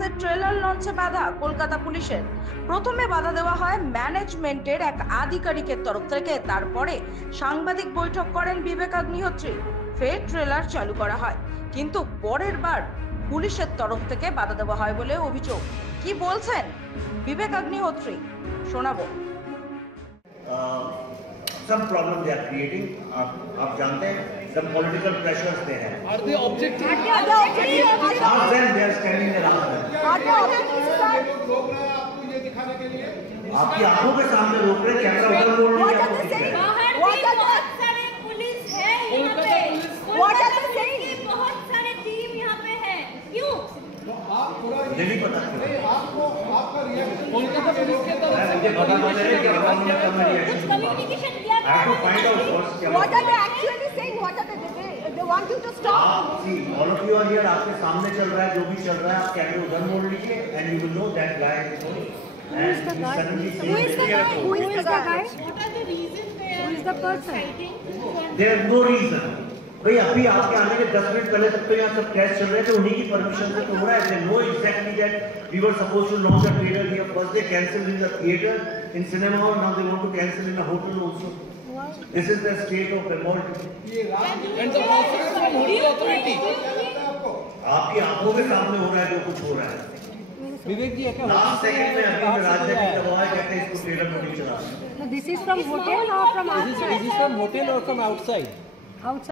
প্যালেসের trailer লঞ্চে বাধা কলকাতা পুলিশের। প্রথমে বাধা দেওয়া হয় ম্যানেজমেন্টের এক আধিকারিকের তরফ থেকে, তারপরে সাংবাদিক বৈঠক করেন বিবেক অগ্নিহোত্রী। ফের ট্রেলার চালু করা হয়, কিন্তু পরের বার পুলিশের তরফ থেকে বাধা দেওয়া হয় বলে অভিযোগ। কি বলছেন বিবেক অগ্নিহোত্রী শোনাবো। Some problem they are creating. आप जानते हैं, some political pressures they have. Are they objective? Ask them, they are standing around them. रोक रहे हैं आपको ये दिखाने के लिए? आपकी आंखों के सामने रोक रहे हैं, कैमरा उधर मोड़ रहे हैं, आपको दिख रहा है। बाहर भी बहुत सारे पुलिस है यहाँ पे, कोलकाता पुलिस की बहुत सारे टीम यहाँ पे है। क्यों? तो आप पूरा मुझे नहीं पता क्यों। नहीं, आपको आपका रिएक्शन कोलकाता पुलिस के तरफ से मुझे पता नहीं है कि अकाउंट में कब कुछ रिएक्शन हुआ। कम्युनिकेशन किया I have to find out first क्या What हुआ। are they actually saying? What are they want you to stop? आप see, all of you are here, आपके सामने चल रहा है, जो भी चल रहा है, आप कैमरे उधर मोड़ लीजिए, and you will know that guy is going. And you suddenly say, Who is the guy? Who is the guy? What are the reasons they Who is the person? citing? there is no reason. भाई अभी आपके आने के 10 minute पहले तक तो यहाँ सब टेस्ट चल रहे थे, उन्हीं की परमिशन से तो हो रहा है। They know exactly that we were supposed to launch a trailer here. First they cancelled in the theater, in cinema hall. Now they want to cancel in a hotel also. This is the state of emergency. ये रात And the process from hotel authority. आपको आपकी आंखों के सामने हो रहा है जो कुछ हो रहा है। विवेक जी लास्ट सेकंड में अभी राजनीतिक दबाव कहते हैं इसको ट्रेलर में नहीं चला। No, this is from hotel or from outside? Is this from hotel or from outside? Outside.